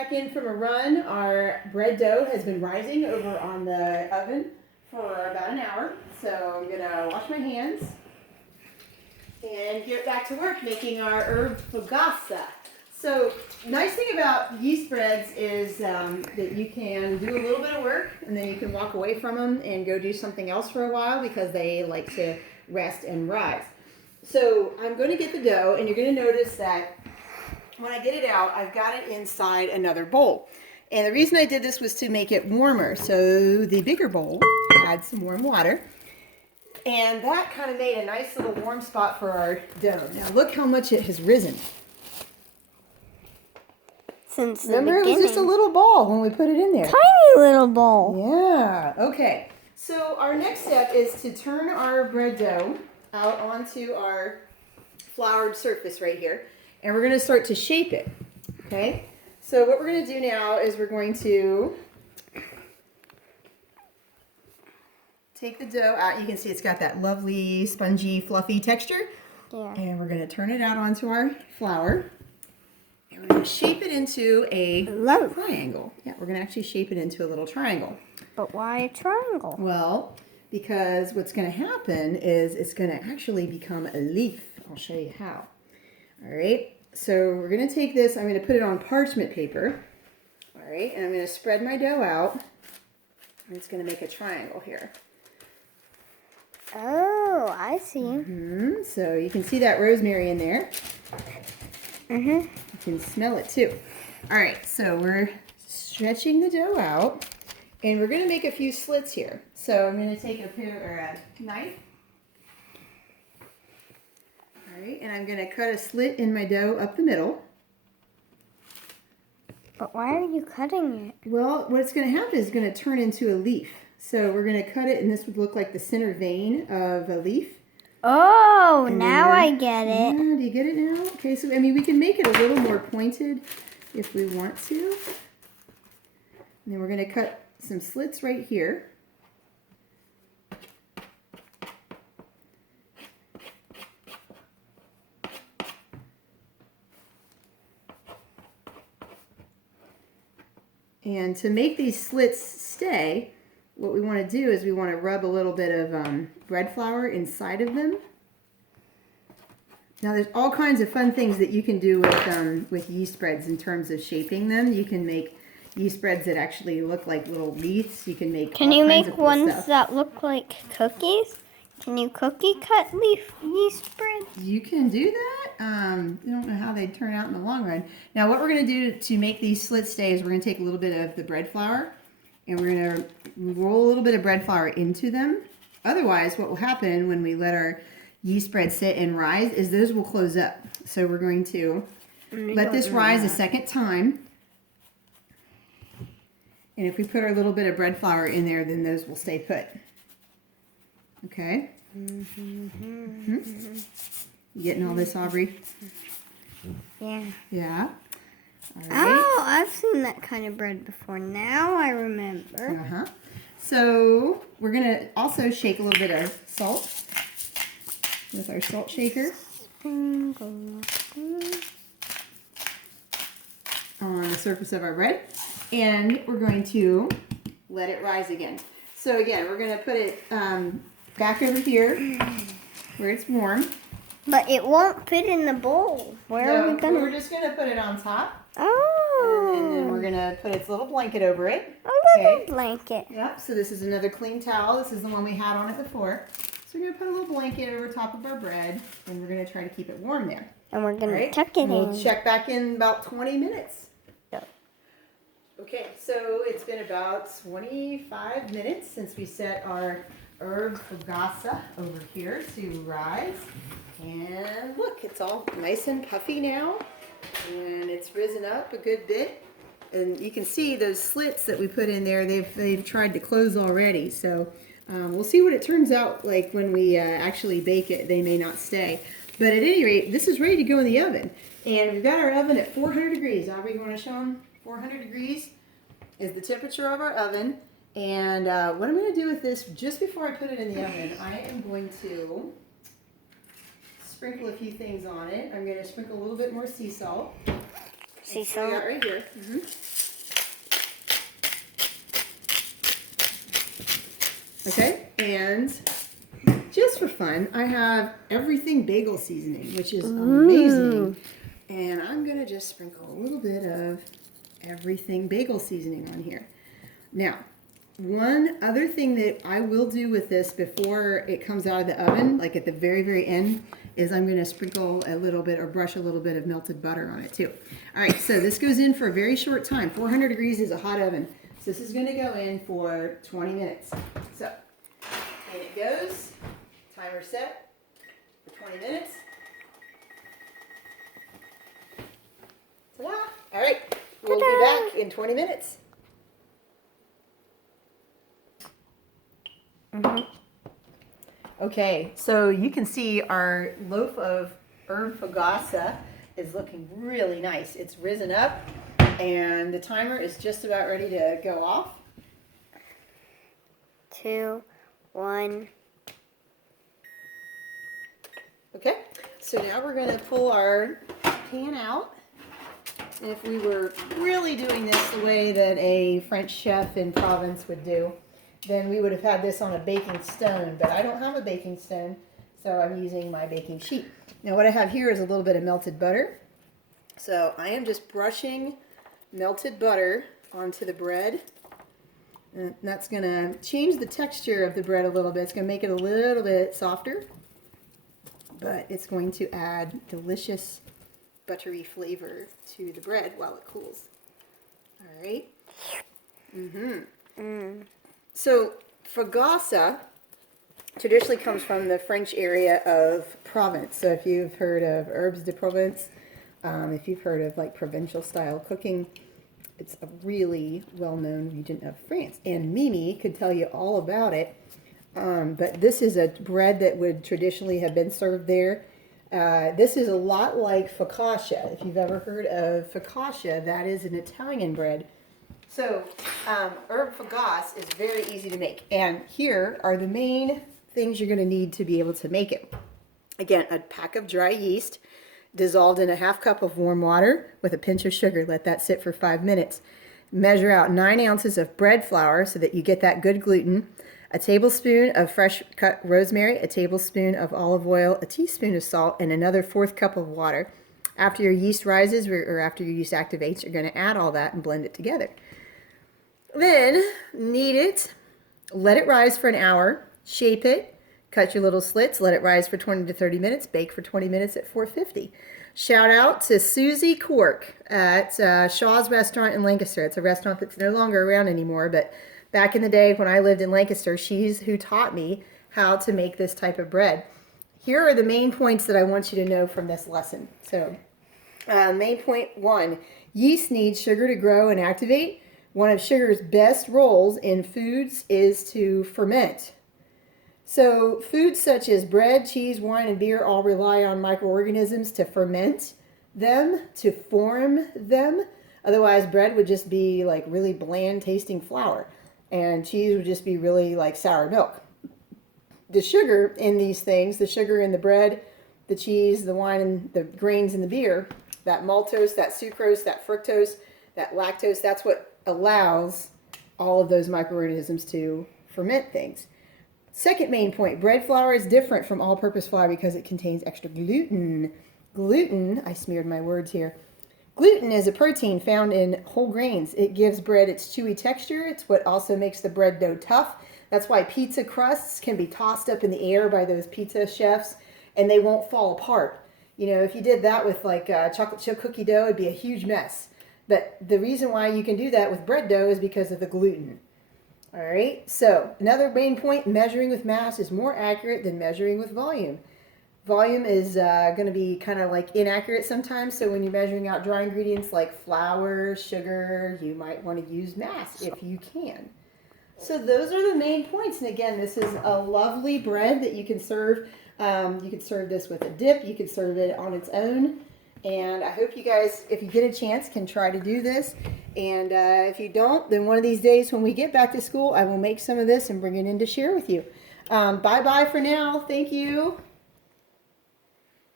back in from a run. Our bread dough has been rising over on the oven for about an hour. So I'm gonna wash my hands and get back to work making our herb fogousse. So nice thing about yeast breads is that you can do a little bit of work and then you can walk away from them and go do something else for a while because they like to rest and rise. So I'm going to get the dough, and you're going to notice that when I get it out, I've got it inside another bowl. And the reason I did this was to make it warmer. So the bigger bowl had some warm water, and that kind of made a nice little warm spot for our dough. Now look how much it has risen. Since the Remember, beginning. it was just a little ball when we put it in there. Tiny little bowl. Yeah, okay. So our next step is to turn our bread dough out onto our floured surface right here, and we're going to start to shape it. Okay, so what we're going to do now is we're going to take the dough out. You can see it's got that lovely spongy fluffy texture. Yeah. And we're going to turn it out onto our flour, and we're going to shape it into a triangle. Yeah, we're going to actually shape it into a little triangle. But why a triangle? Well, because what's going to happen is it's going to actually become a leaf. I'll show you how. All right, so we're going to take this, I'm going to put it on parchment paper. All right, and I'm going to spread my dough out. And it's going to make a triangle here. Oh, I see. So you can see that rosemary in there. You can smell it too. All right, so we're stretching the dough out. And we're going to make a few slits here. So I'm going to take a knife. All right, and I'm going to cut a slit in my dough up the middle. But why are you cutting it? Well, what's going to happen is it's going to turn into a leaf. So we're going to cut it, and this would look like the center vein of a leaf. Oh, And now I get it. Yeah, do you get it now? Okay, so I mean, we can make it a little more pointed if we want to. And then we're going to cut some slits right here. And to make these slits stay, what we want to do is we want to rub a little bit of bread flour inside of them. Now there's all kinds of fun things that you can do with yeast breads in terms of shaping them. You can make yeast breads that actually look like little wreaths. You can make Can you make cool ones stuff. that look like cookies? Can you cookie cut yeast bread? You can do that. I don't know how they'd turn out in the long run. Now what we're going to do to make these slits stay is we're going to take a little bit of the bread flour and we're going to roll a little bit of bread flour into them. Otherwise, what will happen when we let our yeast bread sit and rise is those will close up. So we're going to let this rise a second time. And if we put our little bit of bread flour in there, then those will stay put. Okay? You getting all this, Aubrey? Yeah. Yeah? All right. Oh, I've seen that kind of bread before. Now I remember. So we're going to also shake a little bit of salt with our salt shaker on the surface of our bread. And we're going to let it rise again. So again, we're going to put it back over here where it's warm. But it won't fit in the bowl. Where are we going to? We're just going to put it on top. Oh. And then we're going to put its little blanket over it. A little blanket. Yep, so this is another clean towel. This is the one we had on it before. So we're going to put a little blanket over top of our bread, and we're going to try to keep it warm there. And we're going to tuck it in. We'll check back in about 20 minutes. Yep. Okay, so it's been about 25 minutes since we set our herb fogousse over here to rise. And look, it's all nice and puffy now. And it's risen up a good bit. And you can see those slits that we put in there, they've tried to close already. So we'll see what it turns out like when we actually bake it. They may not stay. But at any rate, this is ready to go in the oven. And we've got our oven at 400 degrees. Aubrey, you want to show them? 400 degrees is the temperature of our oven. And what I'm going to do with this, just before I put it in the oven, I am going to sprinkle a few things on it. I'm going to sprinkle a little bit more sea salt. See That's what we some? got right here. Okay, and just for fun, I have everything bagel seasoning, which is amazing. And I'm gonna just sprinkle a little bit of everything bagel seasoning on here. Now, one other thing that I will do with this before it comes out of the oven, like at the very, very end, is I'm gonna sprinkle a little bit or brush a little bit of melted butter on it too. All right, so this goes in for a very short time. 400 degrees is a hot oven. So this is gonna go in for 20 minutes. So, in it goes. Timer set for 20 minutes. Ta-da! All right, we'll be back in 20 minutes. Okay, so you can see our loaf of herb fogousse is looking really nice. It's risen up, and the timer is just about ready to go off. 2, 1. Okay, so now we're going to pull our pan out. And if we were really doing this the way that a French chef in Provence would do, then we would have had this on a baking stone, but I don't have a baking stone, so I'm using my baking sheet. Now what I have here is a little bit of melted butter. So I am just brushing melted butter onto the bread. And that's going to change the texture of the bread a little bit. It's going to make it a little bit softer, but it's going to add delicious buttery flavor to the bread while it cools. All right. So fogousse traditionally comes from the French area of Provence. So if you've heard of herbes de Provence, if you've heard of like provincial style cooking, it's a really well-known region of France. And Mimi could tell you all about it. But this is a bread that would traditionally have been served there. This is a lot like focaccia. If you've ever heard of focaccia, that is an Italian bread. So herb fogousse is very easy to make. And here are the main things you're going to need to be able to make it. Again, a pack of dry yeast dissolved in a half cup of warm water with a pinch of sugar. Let that sit for 5 minutes. Measure out 9 ounces of bread flour so that you get that good gluten. A tablespoon of fresh cut rosemary, a tablespoon of olive oil, a teaspoon of salt, and another 1/4 cup of water. After your yeast rises or after your yeast activates, you're going to add all that and blend it together. Then knead it, let it rise for an hour, shape it, cut your little slits, let it rise for 20 to 30 minutes, bake for 20 minutes at 450. Shout out to Susie Cork at Shaw's Restaurant in Lancaster. It's a restaurant that's no longer around anymore, but back in the day when I lived in Lancaster, she's who taught me how to make this type of bread. Here are the main points that I want you to know from this lesson. So, main point 1, yeast needs sugar to grow and activate. One of sugar's best roles in foods is to ferment. So foods such as bread, cheese, wine, and beer all rely on microorganisms to ferment them, to form them. Otherwise, bread would just be like really bland tasting flour, and cheese would just be really like sour milk. The sugar in these things, the sugar in the bread, the cheese, the wine, and the grains in the beer, that maltose, that sucrose, that fructose, that lactose, that's what allows all of those microorganisms to ferment things. Second main point, bread flour is different from all-purpose flour because it contains extra gluten. Gluten, I smeared my words here. Gluten is a protein found in whole grains. It gives bread its chewy texture. It's what also makes the bread dough tough. That's why pizza crusts can be tossed up in the air by those pizza chefs and they won't fall apart. You know, if you did that with like chocolate chip cookie dough, it'd be a huge mess. But the reason why you can do that with bread dough is because of the gluten. All right, so another main point, measuring with mass is more accurate than measuring with volume. Volume is going to be kind of like inaccurate sometimes, so when you're measuring out dry ingredients like flour, sugar, you might want to use mass if you can. So those are the main points, and again, this is a lovely bread that you can serve. You can serve this with a dip, you can serve it on its own. And I hope you guys, if you get a chance, can try to do this. And if you don't, then one of these days when we get back to school, I will make some of this and bring it in to share with you. Bye-bye for now. Thank you.